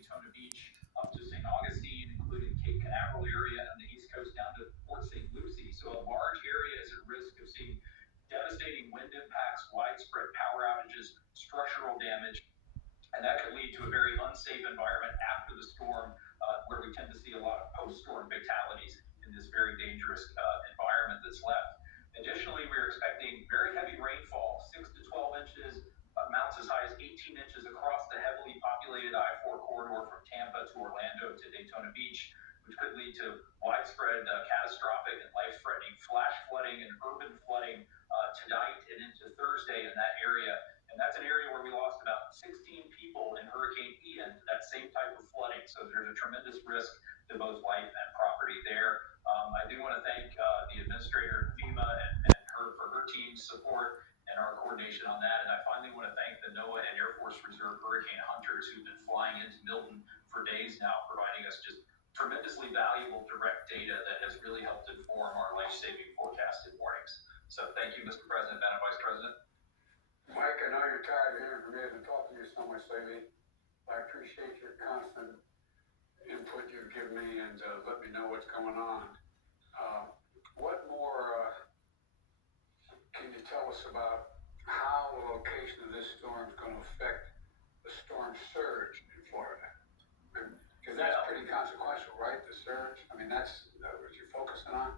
Daytona Beach up to St. Augustine, including Cape Canaveral area and the East Coast down to Port St. Lucie. So a large area is at risk of seeing devastating wind impacts, widespread power outages, structural damage, and that could lead to a very unsafe environment after the storm, where we tend to see a lot of post-storm fatalities in this very dangerous environment that's left. Additionally, we're expecting very heavy rainfall, 6 to 12 inches, amounts as high as 18 inches across the heavily populated I-4 corridor from Tampa to Orlando to Daytona Beach, which could lead to widespread catastrophic and life-threatening flash flooding and urban flooding tonight and into Thursday in that area. And that's an area where we lost about 16 people in Hurricane Ian to that same type of flooding. So there's a tremendous risk to both life and property there. I do want to thank the administrator, FEMA, and her for her team's support and our coordination on that. And I finally want to thank the NOAA and Air Force Reserve Hurricane Hunters who've been flying into Milton for days now, providing us just tremendously valuable direct data that has really helped inform our life-saving forecasted warnings. So thank you, Mr. President, Madam Vice President. Mike, I know you're tired of hearing from me. I've been talking to you so much lately. I appreciate your constant input you give me and let me know what's going on. What more can you tell us about how the location of this storm is going to affect the storm surge in Florida? Because that's pretty consequential, right? The surge. I mean, that's what you're focusing on.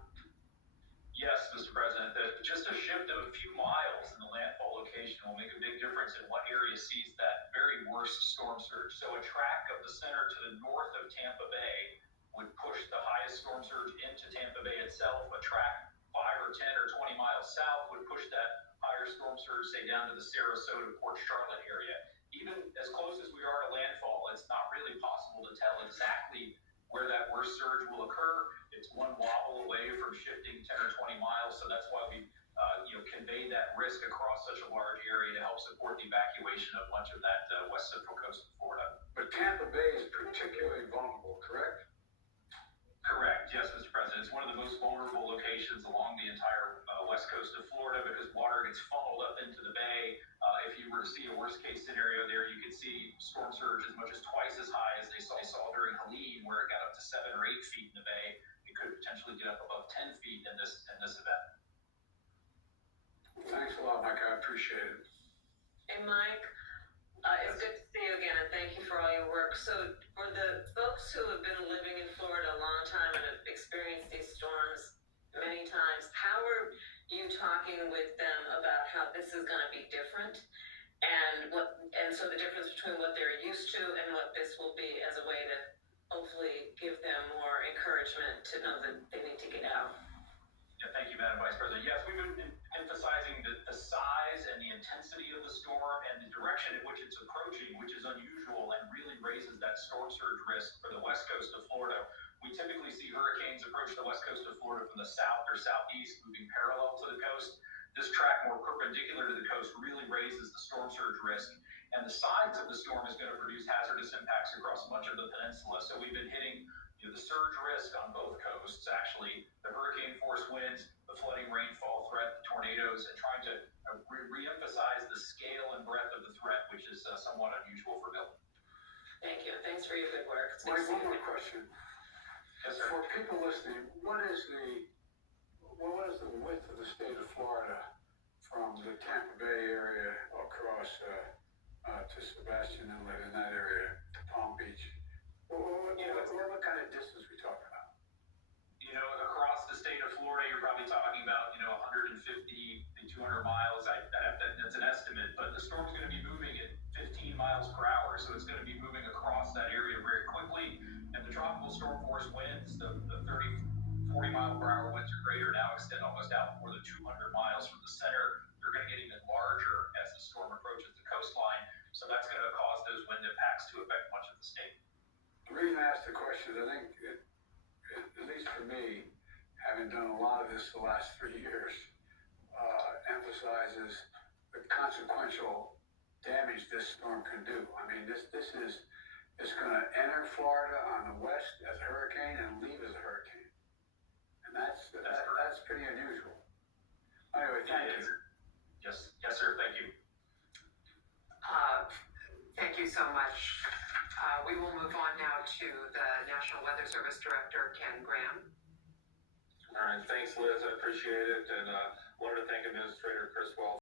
Yes, Mr. President, just a shift of a few miles in the landfall location will make a big difference in what area sees that very worst storm surge. So a track of the center to the north of Tampa Bay would push the highest storm surge into Tampa Bay itself. A track 5 or 10 or 20 miles south would push that higher storm surge, say, down to the Sarasota, Port Charlotte area. Even as close as we are to landfall, it's not really possible to tell exactly where that worst surge will occur. It's one wobble away from shifting 10 or 20 miles, so that's why we conveyed that risk across such a large area to help support the evacuation of much of that west central coast of Florida. But Tampa Bay is particularly vulnerable, correct? Correct, yes, Mr. President. It's one of the most vulnerable locations along the entire west coast of Florida because water gets funneled up into the bay. If you were to see a worst-case scenario there, you could see storm surge as much as twice as high as they saw during Helene, where it got up to 7 or 8 feet in the bay. It could potentially get up above 10 feet in this event. Thanks a lot, Mike. I appreciate it. Hey, Mike. It's good to see you again, and thank you for all your work. So, for the folks who have been living in Florida a long time and have experienced these storms many times, how are you talking with them about how this is going to be different, and so the difference between what they're used to and what this will be as a way to hopefully give them more encouragement to know that they need to get out? Yeah, thank you, Madam Vice President. Yes, we've been emphasizing the size and the intensity of the storm and the direction in which it's approaching, which is unusual and really raises that storm surge risk for the west coast of Florida. We typically see hurricanes approach the west coast of Florida from the south or southeast, moving parallel to the coast. This track more perpendicular to the coast really raises the storm surge risk. And the size of the storm is going to produce hazardous impacts across much of the peninsula. So we've been hitting the surge risk on both coasts, actually, the hurricane force winds, the flooding rainfall threat, the tornadoes, and trying to re-emphasize the scale and breadth of the threat, which is somewhat unusual for Milton. Thank you. Thanks for your good work. Mike, one more question. Yes, sir. For people listening, what is the width of the state of Florida from the Tampa Bay area across to Sebastian Inlet in that area to Palm Beach? What kind of distance are we talking about? Across the state of Florida, you're probably talking about 150 to 200 miles. That's an estimate, but the storm's going to be moving at 15 miles per hour, so it's going to be moving across that area very quickly. And the tropical storm force winds, the 30, 40 mile per hour winds or greater, now extend almost out more than 200 miles from the center. They're going to get even larger as the storm approaches the coastline, so that's going to cause those wind impacts to affect much of the state. The reason I asked the question is I think, at least for me, having done a lot of this the last 3 years, emphasizes the consequential damage this storm can do. I mean, it's going to enter Florida on the west as a hurricane and leave as a hurricane. And that's pretty unusual. Anyway, thank you. Yes, sir. Thank you. Thank you so much. We will move on. to the National Weather Service Director, Ken Graham. All right, thanks, Liz. I appreciate it, and wanted to thank Administrator Chris Wells